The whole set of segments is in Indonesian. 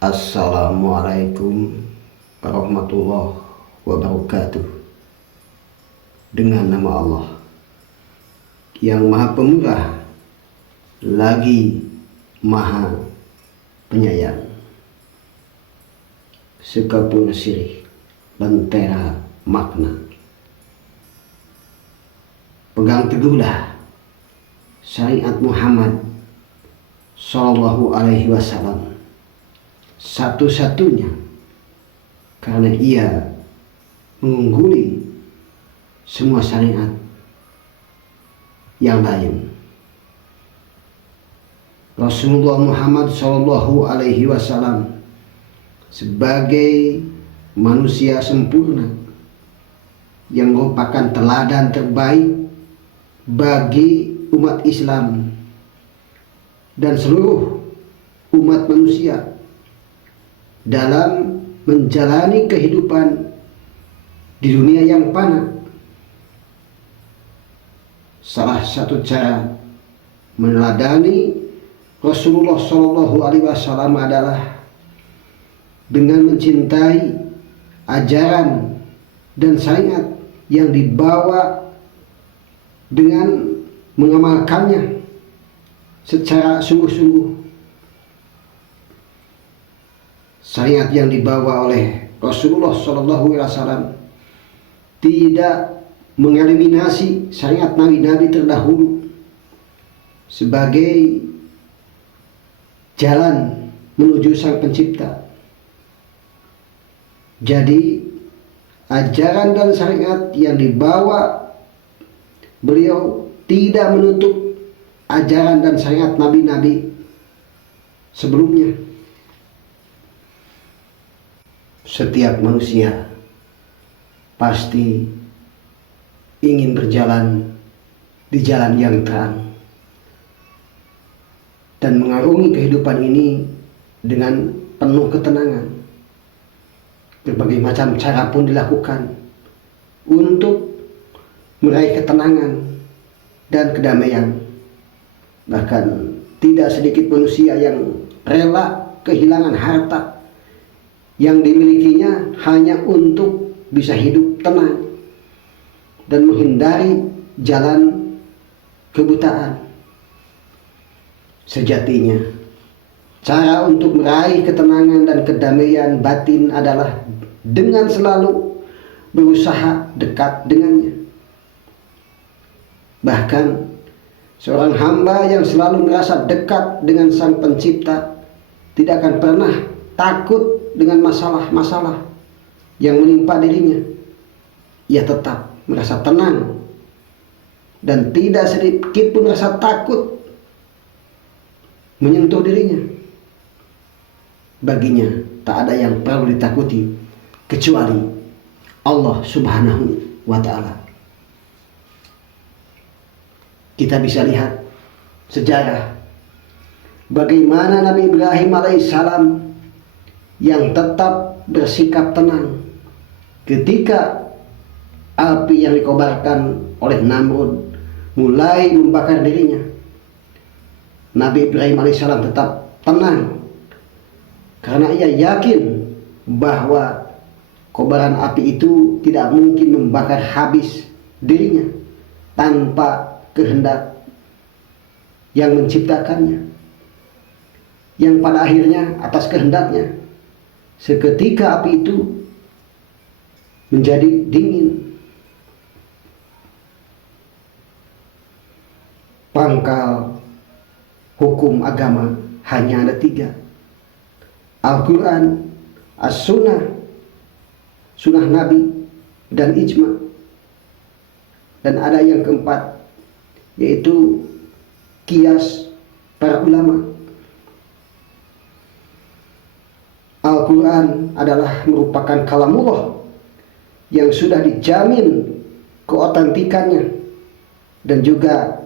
Assalamualaikum warahmatullahi wabarakatuh. Dengan nama Allah yang Maha Pemurah lagi Maha Penyayang. Sekapun sirih lentera makna. Pegang teguhlah syariat Muhammad Sallallahu Alaihi Wasallam satu-satunya, karena ia mengungguli semua syariat yang lain. Rasulullah Muhammad Sallallahu Alaihi Wasallam sebagai manusia sempurna yang merupakan teladan terbaik bagi umat Islam dan seluruh umat manusia dalam menjalani kehidupan di dunia yang fana. Salah satu cara meneladani Rasulullah Shallallahu Alaihi Wasallam adalah dengan mencintai ajaran dan syariat yang dibawa dengan mengamalkannya secara sungguh-sungguh. Syariat yang dibawa oleh Rasulullah Shallallahu Alaihi Wasallam tidak mengeliminasi syariat nabi-nabi terdahulu sebagai jalan menuju Sang Pencipta. Jadi ajaran dan syariat yang dibawa beliau tidak menutup ajaran dan syariat nabi-nabi sebelumnya. Setiap manusia pasti ingin berjalan di jalan yang terang dan mengarungi kehidupan ini dengan penuh ketenangan. Berbagai macam cara pun dilakukan untuk meraih ketenangan dan kedamaian. Bahkan tidak sedikit manusia yang rela kehilangan harta yang dimilikinya hanya untuk bisa hidup tenang dan menghindari jalan kebutaan. Sejatinya, cara untuk meraih ketenangan dan kedamaian batin adalah dengan selalu berusaha dekat dengannya. Bahkan seorang hamba yang selalu merasa dekat dengan Sang Pencipta tidak akan pernah takut dengan masalah-masalah yang menimpa dirinya. Ia tetap merasa tenang dan tidak sedikit pun rasa takut menyentuh dirinya. Baginya tak ada yang perlu ditakuti kecuali Allah Subhanahu wa Ta'ala. Kita bisa lihat sejarah bagaimana Nabi Ibrahim alaihissalam yang tetap bersikap tenang ketika api yang dikobarkan oleh Namrud mulai membakar dirinya. Nabi Ibrahim alaihissalam tetap tenang karena ia yakin bahwa kobaran api itu tidak mungkin membakar habis dirinya tanpa kehendak yang menciptakannya, yang pada akhirnya atas kehendaknya seketika api itu menjadi dingin. Pangkal hukum agama hanya ada 3: Al-Quran, As-Sunnah, Sunnah Nabi, dan Ijma. Dan ada yang keempat, yaitu Qiyas para ulama. Al-Quran adalah merupakan kalamullah yang sudah dijamin keotentikannya dan juga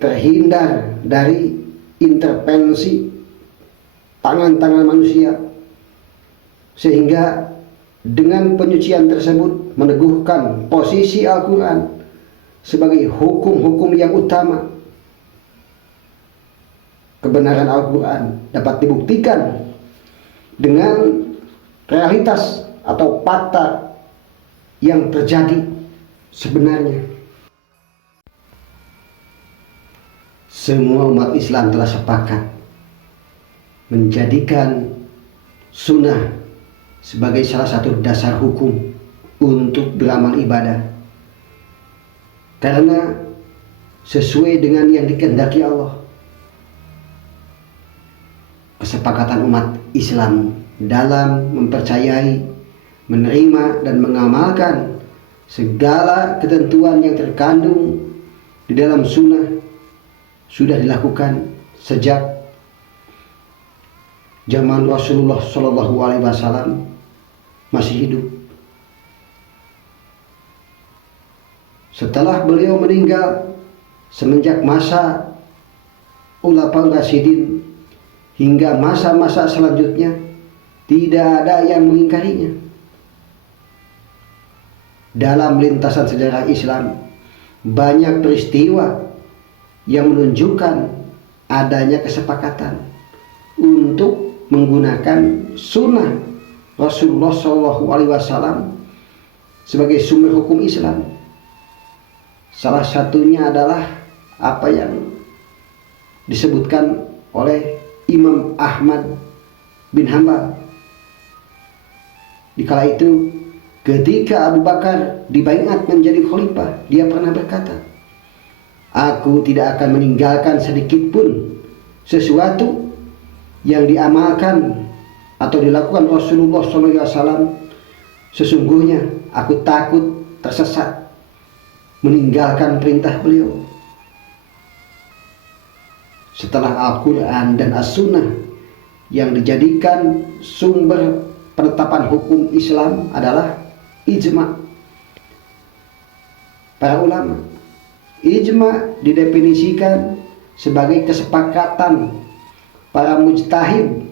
terhindar dari intervensi tangan-tangan manusia, sehingga dengan penyucian tersebut meneguhkan posisi Al-Quran sebagai hukum-hukum yang utama. Kebenaran Al-Quran dapat dibuktikan dengan realitas atau fakta yang terjadi sebenarnya. Semua umat Islam telah sepakat menjadikan sunnah sebagai salah satu dasar hukum untuk beramal ibadah, karena sesuai dengan yang dikehendaki Allah. Kesepakatan umat Islam dalam mempercayai, menerima, dan mengamalkan segala ketentuan yang terkandung di dalam sunnah sudah dilakukan sejak zaman Rasulullah SAW masih hidup. Setelah beliau meninggal, semenjak masa Khulafaur Rasyidin hingga masa-masa selanjutnya, tidak ada yang mengingkarinya. Dalam lintasan sejarah Islam, banyak peristiwa yang menunjukkan adanya kesepakatan untuk menggunakan sunnah Rasulullah SAW sebagai sumber hukum Islam. Salah satunya adalah apa yang disebutkan oleh Imam Ahmad bin Hanbal. Di kala itu, ketika Abu Bakar dibaiat menjadi khalifah, dia pernah berkata, "Aku tidak akan meninggalkan sedikit pun sesuatu yang diamalkan atau dilakukan Rasulullah SAW. Sesungguhnya aku takut tersesat meninggalkan perintah beliau." Setelah Al-Quran dan As-Sunnah, yang dijadikan sumber penetapan hukum Islam adalah ijma' para ulama. Ijma' didefinisikan sebagai kesepakatan para mujtahid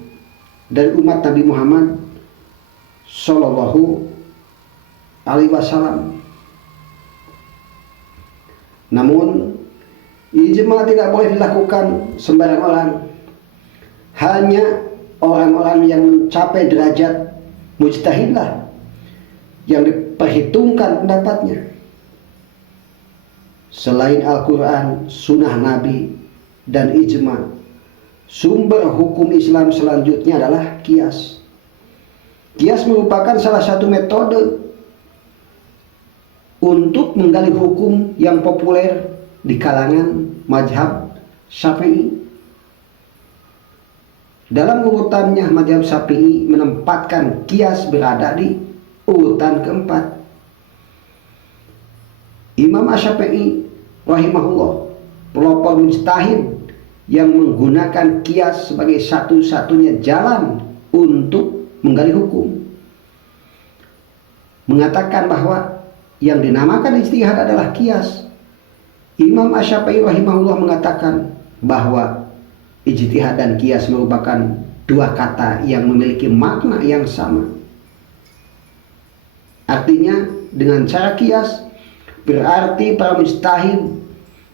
dari umat Nabi Muhammad Sallallahu Alaihi Wasallam. Namun ijma' tidak boleh dilakukan sembarang orang. Hanya orang-orang yang mencapai derajat mujtahidlah yang diperhitungkan pendapatnya. Selain Al-Quran, Sunnah Nabi, dan ijma', sumber hukum Islam selanjutnya adalah qiyas. Qiyas merupakan salah satu metode untuk menggali hukum yang populer di kalangan mazhab Syafi'i. Dalam urutannya, mazhab Syafi'i menempatkan qiyas berada di urutan keempat. Imam Asy-Syafi'i rahimahullah, pelopor mujtahid yang menggunakan qiyas sebagai satu-satunya jalan untuk menggali hukum, mengatakan bahwa yang dinamakan ijtihad adalah qiyas. Imam Asy-Syafi'i rahimahullah mengatakan bahwa ijtihad dan qiyas merupakan dua kata yang memiliki makna yang sama. Artinya, dengan cara qiyas berarti para mujtahid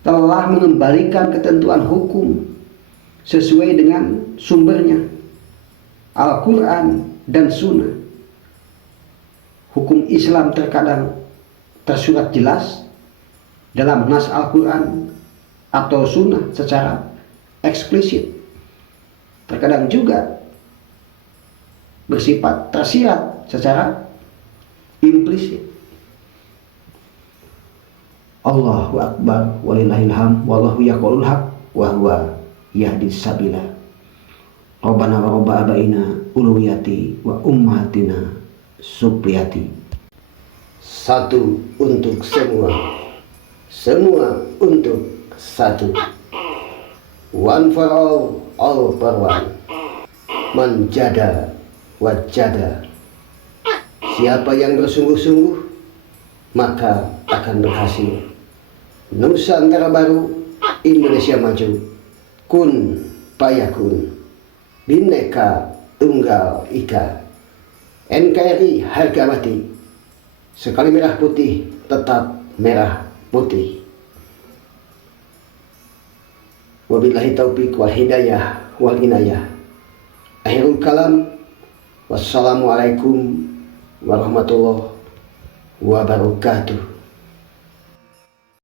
telah mengembalikan ketentuan hukum sesuai dengan sumbernya, Al-Quran dan Sunnah. Hukum Islam terkadang tersurat jelas dalam nas Al-Quran atau Sunnah secara eksplisit, terkadang juga bersifat tersirat secara implisit. Allahu Akbar walillahil hamd, wallahu yaqulul haq wa huwa yahdis sabila. Rabbana wa rabba abaina uluwiyati wa ummatina supriyati. Satu untuk semua, semua untuk satu. One for all for one. Man jada wa jada. Siapa yang bersungguh-sungguh maka akan berhasil. Nusantara Baru, Indonesia Maju, kun payakun, Bhinneka Tunggal Ika, NKRI harga mati, sekali merah putih tetap merah putih. Wabillahi taufiq wal hidayah wal inayah. Akhirul kalam, Wassalamualaikum warahmatullahi wabarakatuh.